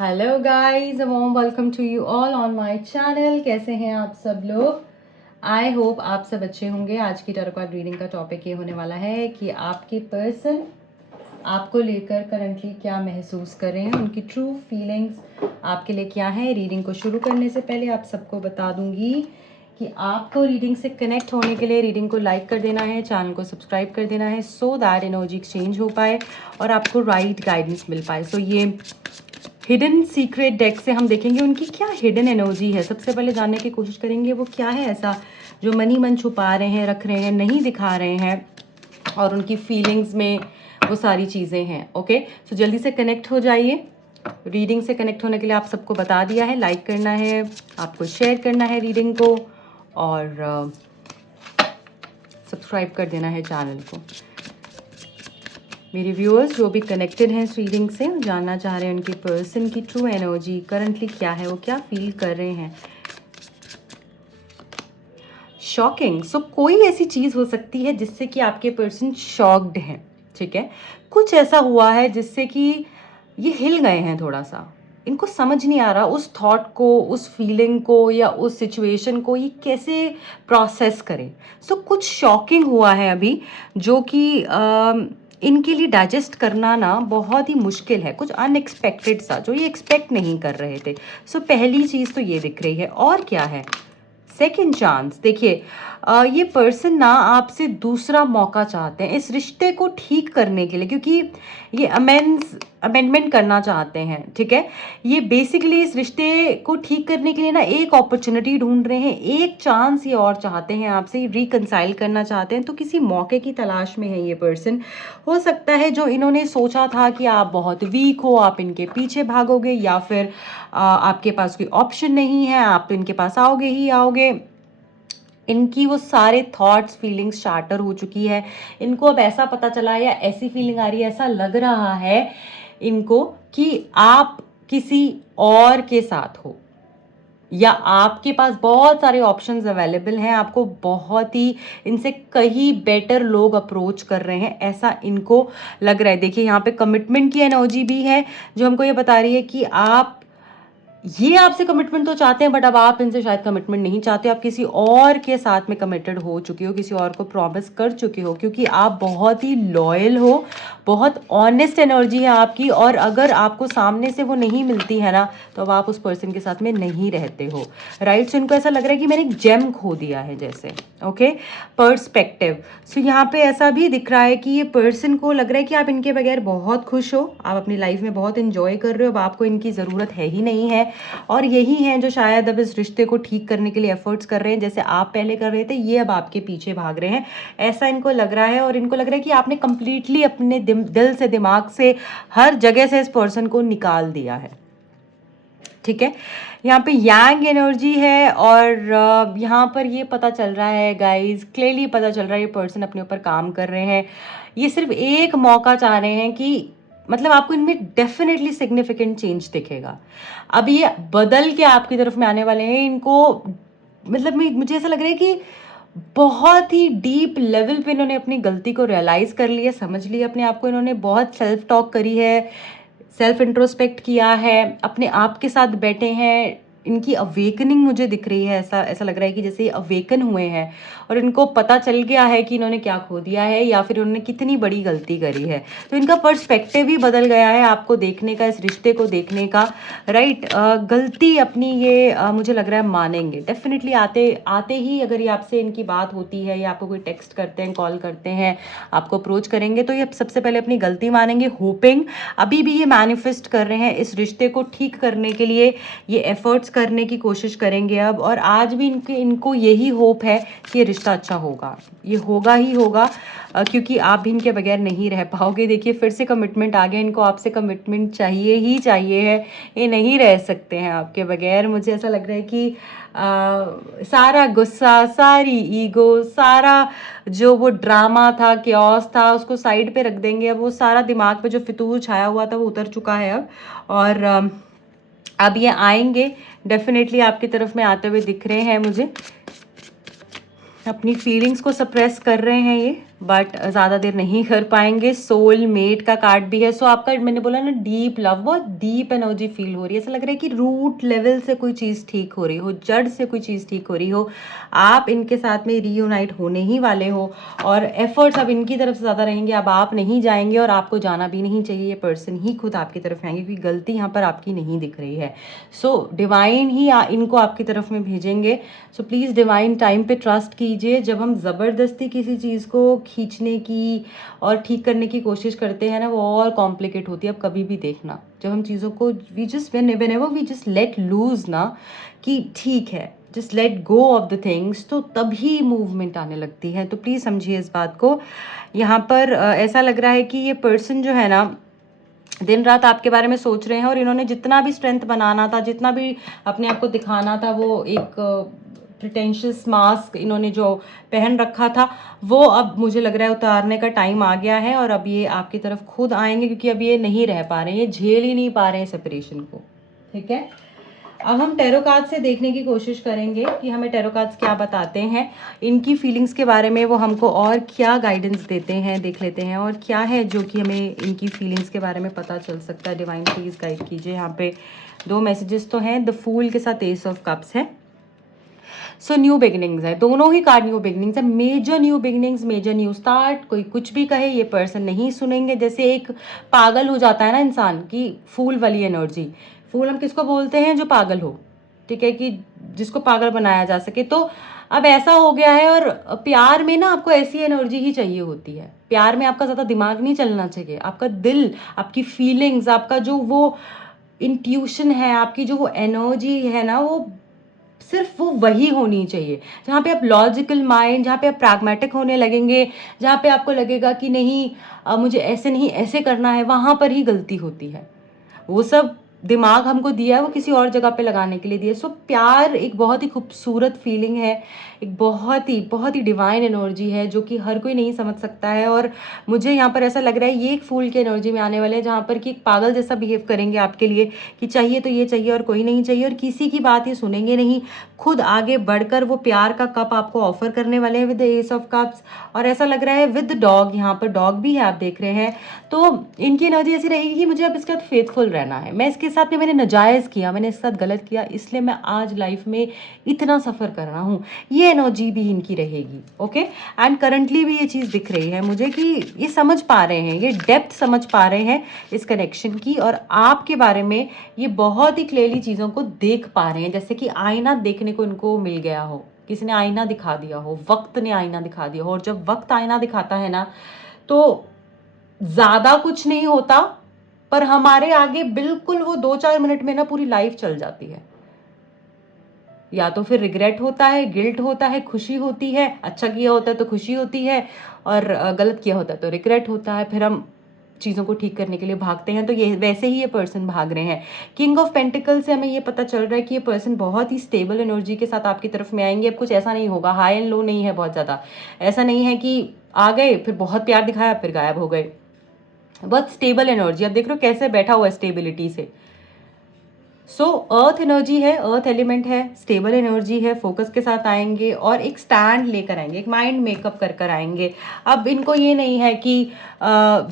Hello guys, warm welcome to you all on my channel. कैसे हैं आप सब लोग? आई होप आप सब अच्छे होंगे। आज की टैरो कार्ड रीडिंग का टॉपिक ये होने वाला है कि आपके पर्सन आपको लेकर करंटली क्या महसूस कर रहे हैं, उनकी ट्रू फीलिंग्स आपके लिए क्या है। रीडिंग को शुरू करने से पहले आप सबको बता दूंगी कि आपको रीडिंग से कनेक्ट होने के लिए रीडिंग को लाइक कर देना है, चैनल को सब्सक्राइब कर देना है, सो दैट एनर्जी एक्सचेंज हो पाए और आपको राइट गाइडेंस मिल पाए। सो ये हिडन सीक्रेट डेक से हम देखेंगे उनकी क्या हिडन एनर्जी है। सबसे पहले जानने की कोशिश करेंगे वो क्या है ऐसा जो मनी मन छुपा रहे हैं, रख रहे हैं, नहीं दिखा रहे हैं, और उनकी फीलिंग्स में वो सारी चीज़ें हैं। ओके, सो जल्दी से कनेक्ट हो जाइए। रीडिंग से कनेक्ट होने के लिए आप सबको बता दिया है, लाइक करना है, आपको शेयर करना है रीडिंग को, और सब्सक्राइब कर देना है चैनल को। मेरे व्यूअर्स जो भी कनेक्टेड हैं इस रीडिंग से, जानना चाह रहे हैं उनकी पर्सन की ट्रू एनर्जी करंटली क्या है, वो क्या फील कर रहे हैं। शॉकिंग, सो कोई ऐसी चीज़ हो सकती है जिससे कि आपके पर्सन शॉक्ड हैं। ठीक है, कुछ ऐसा हुआ है जिससे कि ये हिल गए हैं थोड़ा सा। इनको समझ नहीं आ रहा उस थॉट को, उस फीलिंग को या उस सिचुएशन को ये कैसे प्रोसेस करें। सो कुछ शॉकिंग हुआ है अभी जो कि इनके लिए डाइजेस्ट करना ना बहुत ही मुश्किल है। कुछ अनएक्सपेक्टेड सा जो ये एक्सपेक्ट नहीं कर रहे थे। सो पहली चीज़ तो ये दिख रही है। और क्या है? Second chance. देखिए, ये पर्सन ना आपसे दूसरा मौका चाहते हैं इस रिश्ते को ठीक करने के लिए, क्योंकि ये अमेंडमेंट करना चाहते हैं। ठीक है, ये बेसिकली इस रिश्ते को ठीक करने के लिए ना एक अपॉर्चुनिटी ढूंढ रहे हैं, एक चांस ये और चाहते हैं, आपसे रिकंसाइल करना चाहते हैं। तो किसी मौके की तलाश में है ये पर्सन। हो सकता है जो इन्होंने सोचा था कि आप बहुत वीक हो, आप इनके पीछे भागोगे, या फिर आपके पास कोई ऑप्शन नहीं है, आप तो इनके पास आओगे ही आओगे। इनकी वो सारे थॉट्स फीलिंग्स चार्टर हो चुकी है। इनको अब ऐसा पता चला है या ऐसी फीलिंग आ रही है, ऐसा लग रहा है इनको कि आप किसी और के साथ हो, या आपके पास बहुत सारे ऑप्शंस अवेलेबल हैं, आपको बहुत ही इनसे कहीं बेटर लोग अप्रोच कर रहे हैं, ऐसा इनको लग रहा है। देखिए यहाँ पे कमिटमेंट की एनर्जी भी है जो हमको ये बता रही है कि ये आपसे कमिटमेंट तो चाहते हैं, बट अब आप इनसे शायद कमिटमेंट नहीं चाहते। आप किसी और के साथ में कमिटेड हो चुके हो, किसी और को प्रॉमिस कर चुके हो, क्योंकि आप बहुत ही लॉयल हो, बहुत ऑनेस्ट एनर्जी है आपकी। और अगर आपको सामने से वो नहीं मिलती है ना, तो अब आप उस पर्सन के साथ में नहीं रहते हो। राइट, सो इनको ऐसा लग रहा है कि मैंने एक जेम खो दिया है जैसे। Okay, perspective. सो यहाँ पे ऐसा भी दिख रहा है कि ये पर्सन को लग रहा है कि आप इनके बगैर बहुत खुश हो, आप अपनी लाइफ में बहुत इंजॉय कर रहे हो, अब आपको इनकी ज़रूरत है ही नहीं है। और यही हैं जो शायद अब इस रिश्ते को ठीक करने के लिए एफर्ट्स कर रहे हैं, जैसे आप पहले कर रहे थे, ये अब आपके पीछे भाग रहे हैं, ऐसा इनको लग रहा है। और इनको लग रहा है कि आपने कंप्लीटली अपने दिल से, दिमाग से, हर जगह से इस पर्सन को निकाल दिया है। ठीक है, यहाँ पे यांग एनर्जी है, और यहाँ पर ये पता चल रहा है गाइज, क्लियरली पता चल रहा है ये पर्सन अपने ऊपर काम कर रहे हैं। ये सिर्फ एक मौका चाह रहे हैं कि मतलब आपको इनमें डेफिनेटली सिग्निफिकेंट चेंज दिखेगा। अब ये बदल के आपकी तरफ में आने वाले हैं। इनको मतलब मुझे ऐसा लग रहा है कि बहुत ही डीप लेवल पे इन्होंने अपनी गलती को रियलाइज़ कर लिया, समझ लिया अपने आप को। इन्होंने बहुत सेल्फ टॉक करी है, सेल्फ इंट्रोस्पेक्ट किया है, अपने आप के साथ बैठे हैं। इनकी अवेकनिंग मुझे दिख रही है, ऐसा ऐसा लग रहा है कि जैसे ये अवेकन हुए हैं और इनको पता चल गया है कि इन्होंने क्या खो दिया है या फिर उन्होंने कितनी बड़ी गलती करी है। तो इनका पर्सपेक्टिव ही बदल गया है आपको देखने का, इस रिश्ते को देखने का। राइट, गलती अपनी ये मुझे लग रहा है मानेंगे डेफिनेटली। आते आते ही अगर ये आपसे इनकी बात होती है या आपको कोई टेक्स्ट करते हैं, कॉल करते हैं, आपको अप्रोच करेंगे, तो ये सबसे पहले अपनी गलती मानेंगे। होपिंग अभी भी ये मैनिफेस्ट कर रहे हैं इस रिश्ते को ठीक करने के लिए, ये एफर्ट्स करने की कोशिश करेंगे अब। और आज भी इनको यही होप है कि ये रिश्ता अच्छा होगा, ये होगा ही होगा, क्योंकि आप भी इनके बगैर नहीं रह पाओगे। देखिए फिर से कमिटमेंट आ गया, इनको आपसे कमिटमेंट चाहिए ही चाहिए है, ये नहीं रह सकते हैं आपके बगैर। मुझे ऐसा लग रहा है कि सारा गुस्सा, सारी ईगो, सारा जो वो ड्रामा था, क्योस था, उसको साइड पे रख देंगे। अब वो सारा दिमाग पे जो फितूर छाया हुआ था वो उतर चुका है अब। और अब ये आएंगे डेफिनेटली, आपकी तरफ में आते हुए दिख रहे हैं मुझे। अपनी फीलिंग्स को सप्रेस कर रहे हैं ये, बट ज़्यादा देर नहीं कर पाएंगे। सोल मेट का कार्ड भी है। सो आपका, मैंने बोला ना, डीप लव, बहुत डीप एनर्जी फील हो रही है। ऐसा लग रहा है कि रूट लेवल से कोई चीज़ ठीक हो रही हो, जड़ से कोई चीज़ ठीक हो रही हो। आप इनके साथ में रीयूनाइट होने ही वाले हो और एफर्ट्स अब इनकी तरफ से ज़्यादा रहेंगे। अब आप नहीं जाएंगे और आपको जाना भी नहीं चाहिए। ये पर्सन ही खुद आपकी तरफ आएंगे क्योंकि गलती यहाँ पर आपकी नहीं दिख रही है। सो डिवाइन ही इनको आपकी तरफ में भेजेंगे। सो प्लीज़ डिवाइन टाइम पे ट्रस्ट कीजिए। जब हम ज़बरदस्ती किसी चीज़ को खींचने की और ठीक करने की कोशिश करते हैं ना, वो और कॉम्प्लिकेट होती है। अब कभी भी देखना, जब हम चीज़ों को we just whenever we just let loose ना, कि ठीक है, just let go of the things, तो तभी मूवमेंट आने लगती है। तो प्लीज़ समझिए इस बात को। यहाँ पर ऐसा लग रहा है कि ये पर्सन जो है ना, दिन रात आपके बारे में सोच रहे हैं और इन्होंने जितना भी स्ट्रेंथ बनाना था, जितना भी अपने आप को दिखाना था, वो एक प्रिटेंशियस मास्क इन्होंने जो पहन रखा था, वो अब मुझे लग रहा है उतारने का टाइम आ गया है। और अब ये आपकी तरफ खुद आएंगे क्योंकि अब ये नहीं रह पा रहे हैं, ये झेल ही नहीं पा रहे हैं सेपरेशन को। ठीक है, अब हम टैरो कार्ड से देखने की कोशिश करेंगे कि हमें टैरो कार्ड्स क्या बताते हैं इनकी फीलिंग्स के बारे में, वो हमको और क्या गाइडेंस देते हैं, देख लेते हैं। और क्या है जो कि हमें इनकी फीलिंग्स के बारे में पता चल सकता है। डिवाइन प्लीज गाइड कीजिए। यहाँ पे 2 मैसेजेस तो हैं, द फूल के साथ एस ऑफ कप्स है। सो न्यू बिगिनिंग्स है, दोनों ही कार्ड न्यू बिगिनिंग्स है। Major new beginnings, major new start. कोई कुछ भी कहे, ये पर्सन नहीं सुनेंगे। जैसे एक पागल हो जाता है ना इंसान की, फूल वाली एनर्जी। फूल हम किसको बोलते हैं? जो पागल हो, ठीक है, कि जिसको पागल बनाया जा सके। तो अब ऐसा हो गया है। और प्यार में ना आपको ऐसी एनर्जी ही चाहिए होती है। प्यार में आपका ज़्यादा दिमाग नहीं चलना चाहिए। आपका दिल, आपकी फीलिंग्स, आपका जो वो इंट्यूशन है, आपकी जो वो एनर्जी है ना, वो सिर्फ वो वही होनी चाहिए। जहाँ पे आप लॉजिकल माइंड, जहाँ पे आप प्रैग्मेटिक होने लगेंगे, जहाँ पे आपको लगेगा कि नहीं मुझे ऐसे नहीं ऐसे करना है, वहाँ पर ही गलती होती है। वो सब दिमाग हमको दिया है, वो किसी और जगह पे लगाने के लिए दिया है। सो प्यार एक बहुत ही खूबसूरत फीलिंग है, एक बहुत ही डिवाइन एनर्जी है जो कि हर कोई नहीं समझ सकता है। और मुझे यहाँ पर ऐसा लग रहा है ये एक फूल की एनर्जी में आने वाले हैं, जहाँ पर कि एक पागल जैसा बिहेव करेंगे आपके लिए कि चाहिए तो ये चाहिए और कोई नहीं चाहिए, और किसी की बात ये सुनेंगे नहीं। खुद आगे बढ़कर वो प्यार का कप आपको ऑफर करने वाले हैं with the S of cups. और ऐसा लग रहा है विद डॉग, यहाँ पर डॉग भी है, आप देख रहे हैं। तो इनकी एनर्जी ऐसी रहेगी कि मुझे अब इसके साथ फेथफुल रहना है। मैं इसके साथ में, मैंने नाजायज़ किया, मैंने इसके साथ गलत किया, इसलिए मैं आज लाइफ में इतना सफ़र कर रहा हूँ। ये एनर्जी भी इनकी रहेगी। ओके, एंड करंटली भी ये चीज़ दिख रही है मुझे कि ये समझ पा रहे हैं, ये डेप्थ समझ पा रहे हैं इस कनेक्शन की। और आपके बारे में ये बहुत ही क्लियरली चीज़ों को देख पा रहे हैं, जैसे कि आईना देखने को इनको मिल गया हो, किसी ने आईना दिखा दिया हो, वक्त ने आईना दिखा दिया हो। और जब वक्त आईना दिखाता है ना, तो ज़्यादा कुछ नहीं होता, पर हमारे आगे बिल्कुल वो 2-4 मिनट में ना पूरी लाइफ चल जाती है। या तो फिर रिग्रेट होता है, गिल्ट होता है, खुशी होती है। अच्छा किया होता है तो खुशी होती है, और गलत किया होता है तो रिग्रेट होता है। फिर हम चीज़ों को ठीक करने के लिए भागते हैं। तो ये वैसे ही ये पर्सन भाग रहे हैं। किंग ऑफ पेंटिकल से हमें ये पता चल रहा है कि ये पर्सन बहुत ही स्टेबल एनर्जी के साथ आपकी तरफ में आएंगे। अब कुछ ऐसा नहीं होगा, हाई एंड लो नहीं है बहुत ज़्यादा। ऐसा नहीं है कि आ गए फिर बहुत प्यार दिखाया फिर गायब हो गए। बहुत स्टेबल एनर्जी, आप देख रहे हो कैसे बैठा हुआ है स्टेबिलिटी से। सो अर्थ एनर्जी है, अर्थ एलिमेंट है, स्टेबल एनर्जी है, फोकस के साथ आएंगे और एक स्टैंड लेकर आएंगे, एक माइंड मेकअप कर कर आएंगे। अब इनको ये नहीं है कि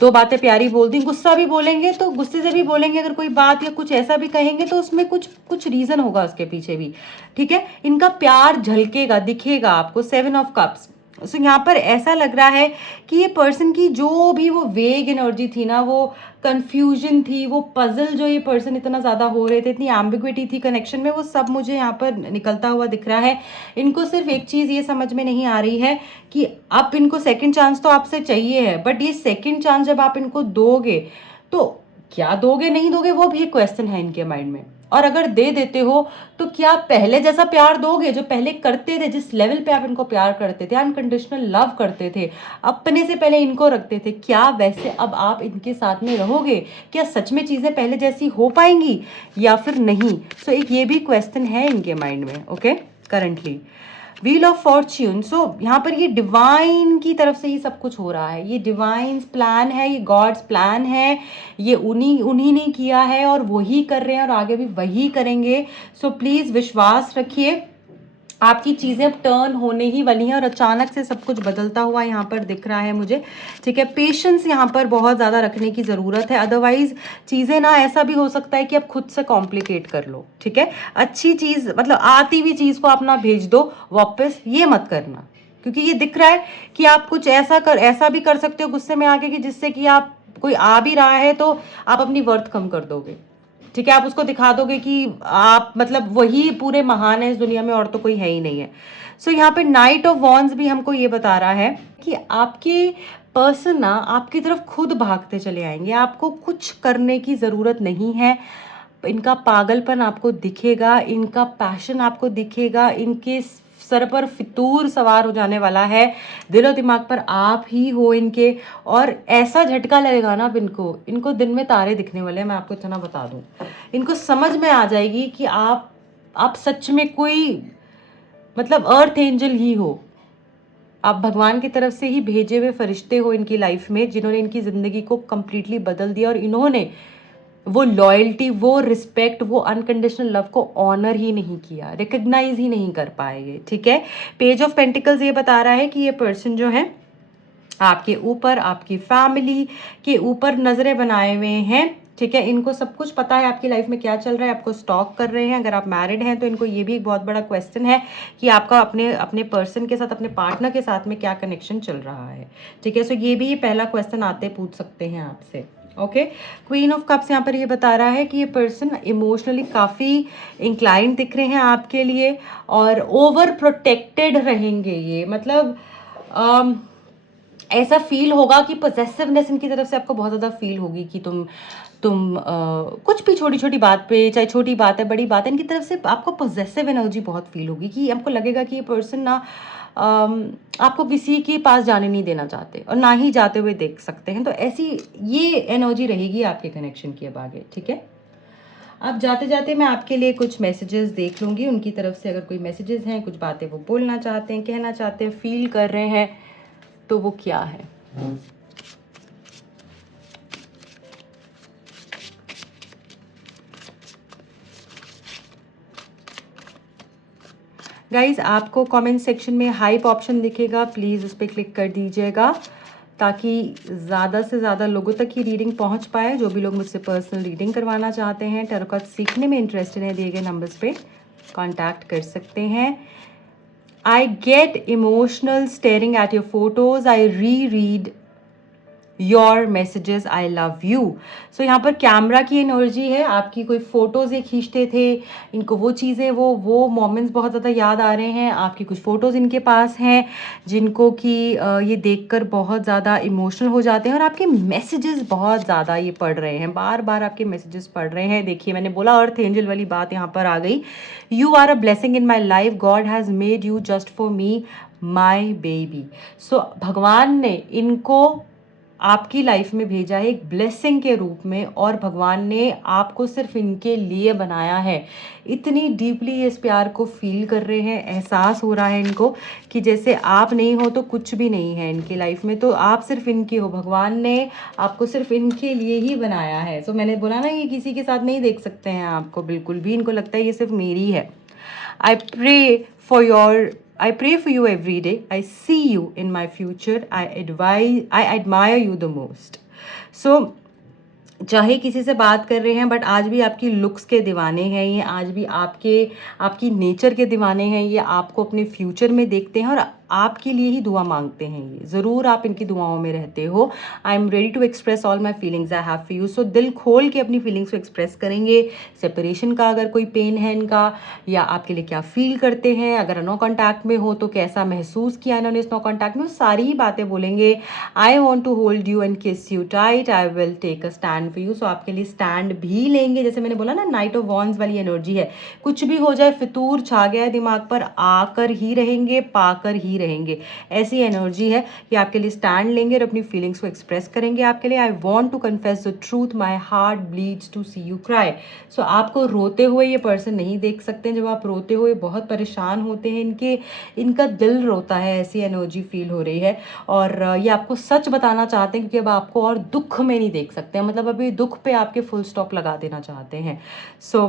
2 बातें प्यारी बोल दी, गुस्सा भी बोलेंगे तो गुस्से से भी बोलेंगे। अगर कोई बात या कुछ ऐसा भी कहेंगे तो उसमें कुछ कुछ रीज़न होगा उसके पीछे भी। ठीक है, इनका प्यार झलकेगा, दिखेगा आपको। 7 ऑफ कप्स। सो यहाँ पर ऐसा लग रहा है कि ये पर्सन की जो भी वो वेग एनर्जी थी ना, वो कंफ्यूजन थी, वो पजल जो ये पर्सन इतना ज़्यादा हो रहे थे, इतनी एम्बिग्विटी थी कनेक्शन में, वो सब मुझे यहाँ पर निकलता हुआ दिख रहा है। इनको सिर्फ एक चीज़ ये समझ में नहीं आ रही है कि अब इनको सेकंड चांस तो आपसे चाहिए है, बट ये सेकंड चांस जब आप इनको दोगे तो क्या दोगे, नहीं दोगे, वो भी एक क्वेश्चन है इनके माइंड में। और अगर दे देते हो तो क्या पहले जैसा प्यार दोगे जो पहले करते थे, जिस लेवल पे आप इनको प्यार करते थे, अनकंडीशनल लव करते थे, अपने से पहले इनको रखते थे, क्या वैसे अब आप इनके साथ में रहोगे? क्या सच में चीज़ें पहले जैसी हो पाएंगी या फिर नहीं? सो एक ये भी क्वेश्चन है इनके माइंड में। Okay, currently wheel of fortune. So यहाँ पर ये डिवाइन की तरफ से ही सब कुछ हो रहा है। ये डिवाइन प्लान है, ये गॉड्स प्लान है। ये उन्हीं ने किया है और वही कर रहे हैं और आगे भी वही करेंगे। सो प्लीज़ विश्वास रखिए आपकी चीज़ें अब टर्न होने ही वाली हैं और अचानक से सब कुछ बदलता हुआ यहाँ पर दिख रहा है मुझे, ठीक है। पेशेंस यहाँ पर बहुत ज़्यादा रखने की ज़रूरत है, अदरवाइज़ चीज़ें ना ऐसा भी हो सकता है कि आप खुद से कॉम्प्लिकेट कर लो, ठीक है। अच्छी चीज़ मतलब आती हुई चीज़ को आप ना भेज दो वापस, ये मत करना, क्योंकि ये दिख रहा है कि आप कुछ ऐसा भी कर सकते हो गुस्से में आके कि जिससे कि आप कोई आ भी रहा है तो आप अपनी वर्थ कम कर दोगे, ठीक है। आप उसको दिखा दोगे कि आप मतलब वही पूरे महान है इस दुनिया में और तो कोई है ही नहीं है। सो यहाँ पे नाइट ऑफ वॉन्ड्स भी हमको ये बता रहा है कि आपके पर्सन ना आपकी तरफ खुद भागते चले आएंगे, आपको कुछ करने की ज़रूरत नहीं है। इनका पागलपन आपको दिखेगा, इनका पैशन आपको दिखेगा, इनके सर पर फितूर सवार हो जाने वाला है, दिलो दिमाग पर आप ही हो इनके। और ऐसा झटका लगेगा ना अब इनको दिन में तारे दिखने वाले हैं, मैं आपको इतना बता दूं। इनको समझ में आ जाएगी कि आप सच में कोई मतलब अर्थ एंजल ही हो, आप भगवान की तरफ से ही भेजे हुए फरिश्ते हो इनकी लाइफ में, जिन्होंने इनकी ज़िंदगी को कंप्लीटली बदल दिया। और इन्होंने वो लॉयल्टी, वो रिस्पेक्ट, वो अनकंडीशनल लव को ऑनर ही नहीं किया, रिकग्नाइज ही नहीं कर पाए ये, ठीक है। पेज ऑफ पेंटिकल्स ये बता रहा है कि ये पर्सन जो है आपके ऊपर, आपकी फैमिली के ऊपर नजरें बनाए हुए हैं, ठीक है। इनको सब कुछ पता है आपकी लाइफ में क्या चल रहा है, आपको स्टॉक कर रहे हैं। अगर आप मैरिड हैं तो इनको ये भी एक बहुत बड़ा क्वेश्चन है कि आपका अपने अपने पर्सन के साथ, अपने पार्टनर के साथ में क्या कनेक्शन चल रहा है, ठीक है। सो ये भी पहला क्वेश्चन आते पूछ सकते हैं आपसे, ओके। क्वीन ऑफ कप्स यहाँ पर ये बता रहा है कि ये पर्सन इमोशनली काफ़ी इंक्लाइंड दिख रहे हैं आपके लिए और ओवर प्रोटेक्टेड रहेंगे ये, मतलब ऐसा फील होगा कि पोजेसिवनेस इनकी तरफ से आपको बहुत ज़्यादा फील होगी कि तुम कुछ भी छोटी छोटी बात पे, चाहे छोटी बात है बड़ी बात है, इनकी तरफ से आपको पोजेसिव एनर्जी बहुत फील होगी कि आपको लगेगा कि ये पर्सन ना आपको किसी के पास जाने नहीं देना चाहते और ना ही जाते हुए देख सकते हैं। तो ऐसी ये एनर्जी रहेगी आपके कनेक्शन की अब आगे, ठीक है। अब जाते जाते मैं आपके लिए कुछ मैसेजेस देख लूँगी उनकी तरफ से, अगर कोई मैसेजेस हैं, कुछ बातें वो बोलना चाहते हैं, कहना चाहते हैं, फील कर रहे हैं, तो वो क्या है। गाइज आपको कमेंट सेक्शन में हाइप ऑप्शन दिखेगा, प्लीज़ उस पर क्लिक कर दीजिएगा ताकि ज़्यादा से ज़्यादा लोगों तक ही रीडिंग पहुंच पाए। जो भी लोग मुझसे पर्सनल रीडिंग करवाना चाहते हैं, टैरो कार्ड सीखने में इंटरेस्टेड हैं, दिए गए नंबर्स पे कांटेक्ट कर सकते हैं। I get emotional staring at your photos, I reread your messages, I love you. So यहाँ पर कैमरा की एनर्जी है, आपकी कोई फोटोज़ ये खींचते थे, इनको वो चीज़ें वो मोमेंट्स बहुत ज़्यादा याद आ रहे हैं। आपकी कुछ फ़ोटोज़ इनके पास हैं जिनको कि ये देखकर बहुत ज़्यादा इमोशनल हो जाते हैं और आपके मैसेजेस बहुत ज़्यादा ये पढ़ रहे हैं, बार बार आपके मैसेजेस पढ़ रहे हैं। देखिए मैंने बोला अर्थ एंजल वाली बात यहाँ पर आ गई। You are a blessing in my life, God has made you just for me my baby. So भगवान ने इनको आपकी लाइफ में भेजा है एक ब्लेसिंग के रूप में और भगवान ने आपको सिर्फ इनके लिए बनाया है। इतनी डीपली इस प्यार को फील कर रहे हैं, एहसास हो रहा है इनको कि जैसे आप नहीं हो तो कुछ भी नहीं है इनकी लाइफ में, तो आप सिर्फ इनके हो, भगवान ने आपको सिर्फ इनके लिए ही बनाया है। सो मैंने बोला ना ये किसी के साथ नहीं देख सकते हैं आपको बिल्कुल भी, इनको लगता है ये सिर्फ मेरी है। I pray for I pray for you every day. I see you in my future. I admire you the most. So चाहे किसी से बात कर रहे हैं बट आज भी आपकी लुक्स के दीवाने हैं ये, आज भी आपकी नेचर के दीवाने हैं ये, आपको अपने फ्यूचर में देखते हैं और आपके लिए ही दुआ मांगते हैं ये, ज़रूर आप इनकी दुआओं में रहते हो। I am ready to express all my feelings I have for you. So दिल खोल के अपनी फीलिंग्स को एक्सप्रेस करेंगे। सेपरेशन का अगर कोई पेन है इनका, या आपके लिए क्या फील करते हैं, अगर नो कॉन्टैक्ट में हो तो कैसा महसूस किया इन्होंने इस नो कॉन्टैक्ट में, सारी ही बातें बोलेंगे। I want to hold you and kiss you tight, I will take a stand for you. So आपके लिए स्टैंड भी लेंगे, जैसे मैंने बोला ना नाइट ऑफ वॉन्ड्स वाली एनर्जी है, कुछ भी हो जाए, फितूर छा गया है दिमाग पर, आकर ही रहेंगे, पाकर ही रहेंगे, ऐसी एनर्जी है कि आपके लिए स्टैंड लेंगे और अपनी फीलिंग्स को एक्सप्रेस करेंगे आपके लिए। I want to confess the truth, my heart bleeds to see you cry. So आपको रोते हुए ये पर्सन नहीं देख सकते, जब आप रोते हुए बहुत परेशान होते हैं, इनका दिल रोता है, ऐसी एनर्जी फील हो रही है। और ये आपको सच बताना चाहते हैं क्योंकि अब आपको और दुख में नहीं देख सकते हैं, मतलब अभी दुख पे आपके फुल स्टॉप लगा देना चाहते हैं। सो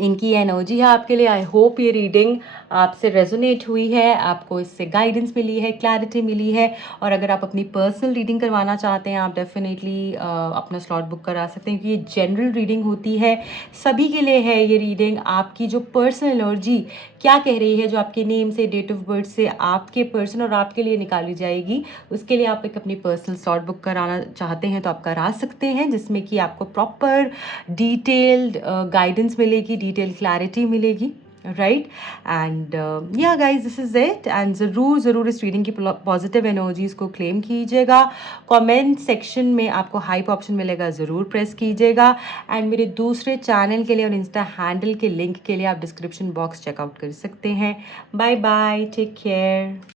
इनकी एनर्जी है आपके लिए। आई होप ये रीडिंग आपसे रेजोनेट हुई है, आपको इससे गाइडेंस मिली है, क्लैरिटी मिली है। और अगर आप अपनी पर्सनल रीडिंग करवाना चाहते हैं, आप डेफिनेटली अपना स्लॉट बुक करा सकते हैं, क्योंकि ये जनरल रीडिंग होती है, सभी के लिए है ये रीडिंग। आपकी जो पर्सनल एनर्जी क्या कह रही है, जो आपके नेम से, डेट ऑफ बर्थ से आपके पर्सन और आपके लिए निकाली जाएगी, उसके लिए आप एक अपनी पर्सनल स्लॉट बुक कराना चाहते हैं तो आप करा सकते हैं, जिसमें कि आपको प्रॉपर डिटेल्ड गाइडेंस मिलेगी, डिटेल क्लैरिटी मिलेगी, right. And yeah guys, this is it. And ज़रूर इस रीडिंग की पॉजिटिव एनर्जीज को क्लेम कीजिएगा। कमेंट सेक्शन में आपको हाइप ऑप्शन मिलेगा, ज़रूर प्रेस कीजिएगा। एंड मेरे दूसरे चैनल के लिए और इंस्टा हैंडल के लिंक के लिए आप डिस्क्रिप्शन बॉक्स चेकआउट कर सकते हैं। Bye bye, take care.